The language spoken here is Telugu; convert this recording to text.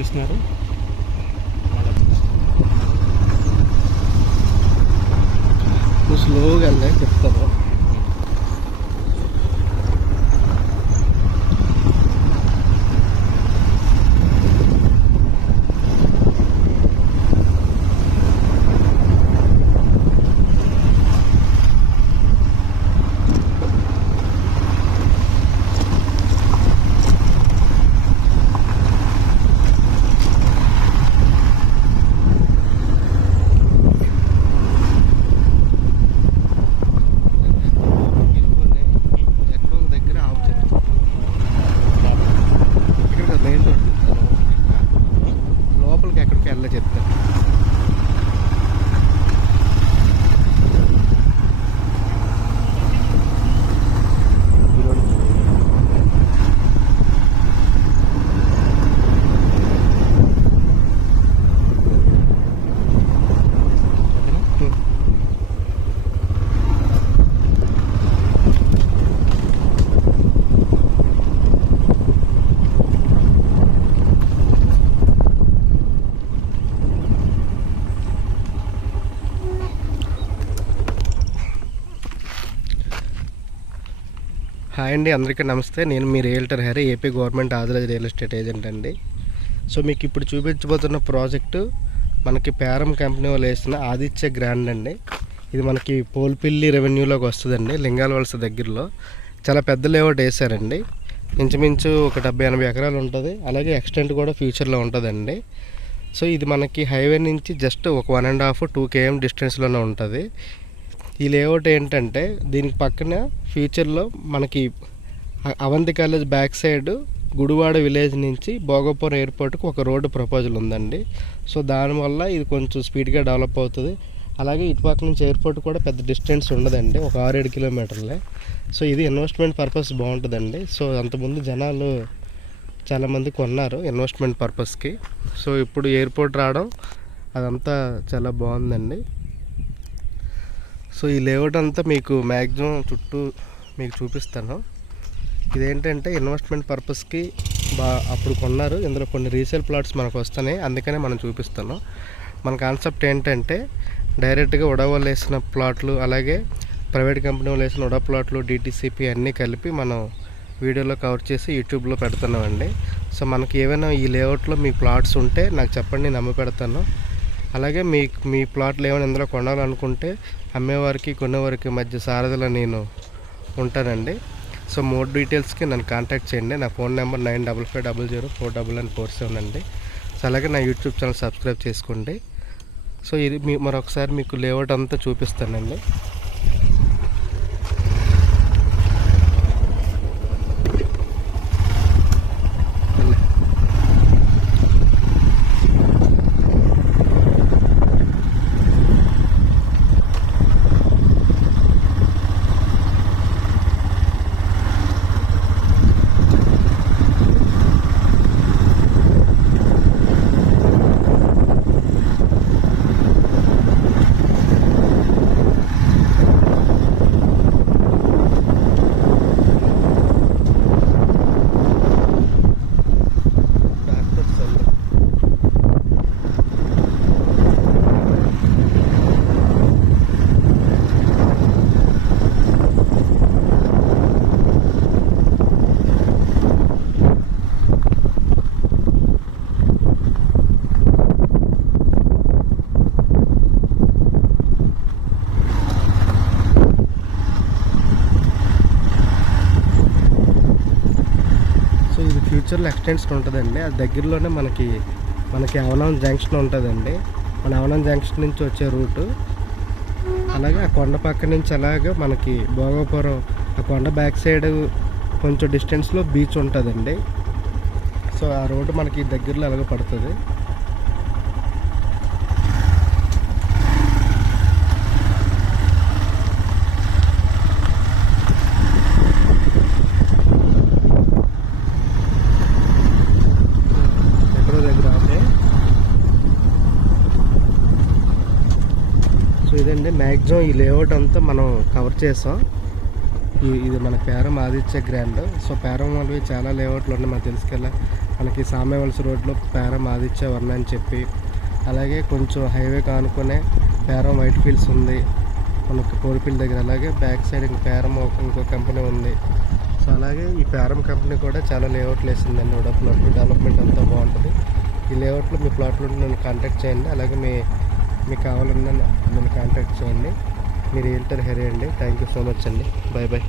పిలుస్తున్నారు. స్లోగా వెళ్ళే చెప్తాను. హాయ్ అండి, అందరికీ నమస్తే. నేను మీ realtor Hari, AP government authorise real estate agent అండి. సో మీకు ఇప్పుడు చూపించబోతున్న ప్రాజెక్టు మనకి పేరం కంపెనీ వాళ్ళు వేసిన ఆదిత్య గ్రాండ్ అండి. ఇది మనకి పోల్పిల్లి రెవెన్యూలోకి వస్తుందండి, లింగాల వలస దగ్గరలో. చాలా పెద్ద లేఅవుట్ వేసారండి, ఇంచుమించు ఒక 70-80 ఎకరాలు ఉంటుంది. అలాగే ఎక్స్టెంట్ కూడా ఫ్యూచర్లో ఉంటుందండి. సో ఇది మనకి హైవే నుంచి జస్ట్ ఒక 1.5-2 km డిస్టెన్స్లోనే ఉంటుంది. ఈ లేఅవుట్ ఏంటంటే దీనికి పక్కన ఫ్యూచర్లో మనకి Avanti college back side Gudivada village నుంచి భోగపురం ఎయిర్పోర్ట్కి ఒక రోడ్డు ప్రపోజల్ ఉందండి. సో దానివల్ల ఇది కొంచెం స్పీడ్గా డెవలప్ అవుతుంది. అలాగే ఇటుపక్క నుంచి ఎయిర్పోర్ట్ కూడా పెద్ద డిస్టెన్స్ ఉండదండి, ఒక 6-7 కిలోమీటర్లే. సో ఇది ఇన్వెస్ట్మెంట్ పర్పస్ బాగుంటుందండి. సో అంతకుముందు జనాలు చాలామంది కొన్నారు ఇన్వెస్ట్మెంట్ పర్పస్కి. సో ఇప్పుడు ఎయిర్పోర్ట్ రావడం అదంతా చాలా బాగుందండి. సో ఈ లేఅవుట్ అంతా మీకు మ్యాక్సిమం చుట్టూ మీకు చూపిస్తాను. ఇదేంటంటే ఇన్వెస్ట్మెంట్ పర్పస్కి అప్పుడు కొన్నారు. ఇందులో కొన్ని రీసేల్ ప్లాట్స్ మనకు వస్తున్నాయి, అందుకనే మనం చూపిస్తాను. మన కాన్సెప్ట్ ఏంటంటే డైరెక్ట్గా ఉడా వాళ్ళు వేసిన ప్లాట్లు, అలాగే ప్రైవేట్ కంపెనీ వాళ్ళు వేసిన ఉడా ప్లాట్లు, డిటీసీపీ అన్నీ కలిపి మనం వీడియోలో కవర్ చేసి యూట్యూబ్లో పెడుతున్నామండి. సో మనకి ఏమైనా ఈ లేఅవుట్లో మీ ప్లాట్స్ ఉంటే నాకు చెప్పండి, నేను అమ్మి పెడతాను. అలాగే మీ ప్లాట్లు ఏమైనా ఇందులో కొనాలనుకుంటే అమ్మేవారికి కొనేవారికి మధ్య సారథిలో నేను ఉంటానండి. సో మోర్ డీటెయిల్స్కి నన్ను కాంటాక్ట్ చేయండి. నా ఫోన్ నెంబర్ 9550049947 అండి. సో అలాగే నా యూట్యూబ్ ఛానల్ సబ్స్క్రైబ్ చేసుకోండి. సో ఇది మరొకసారి మీకు లేఅవుట్ అంతా చూపిస్తానండి. ఫ్యూచర్లో ఎక్స్టెన్షన్ ఉంటుందండి. అది దగ్గరలోనే మనకి అవనం జంక్షన్ ఉంటుందండి. మన అవనం జంక్షన్ నుంచి వచ్చే రూటు, అలాగే ఆ కొండ పక్క నుంచి అలాగే మనకి భోగపురం ఆ కొండ బ్యాక్ సైడ్ కొంచెం డిస్టెన్స్లో బీచ్ ఉంటుందండి. సో ఆ రోడ్డు మనకి దగ్గరలో అలాగే పడుతుంది. ఇదండి మ్యాక్సిమం ఈ లేఅవుట్ అంతా మనం కవర్ చేసాం. ఇది మన పేరం ఆదిత్య గ్రాండ్. సో పేరం వాళ్ళవి చాలా లేఅవుట్లు ఉన్నాయి, మనకు తెలుసుకెళ్ళా మనకి సామేవలస రోడ్లో పేరం ఆదిత్య వర్ణ అని చెప్పి, అలాగే కొంచెం హైవే కానుకునే పేరం వైట్ ఫీల్డ్స్ ఉంది మనకి కోడిపల్లి దగ్గర. అలాగే బ్యాక్ సైడ్ ఇంక పేరం ఇంకో కంపెనీ ఉంది. సో అలాగే ఈ పేరం కంపెనీ కూడా చాలా లేఅవుట్లు వేసిందండి. డెవలప్మెంట్ అంతా బాగుంటుంది. ఈ లేఅవుట్లో మీ ప్లాట్లు ఉంటే నన్ను కాంటాక్ట్ చేయండి. అలాగే మీకు కావాలన్నా నన్ను కాంటాక్ట్ చేయండి. మీరు రియల్టర్ హెరీ అండి. థ్యాంక్ యూ సో మచ్ అండి. Bye bye.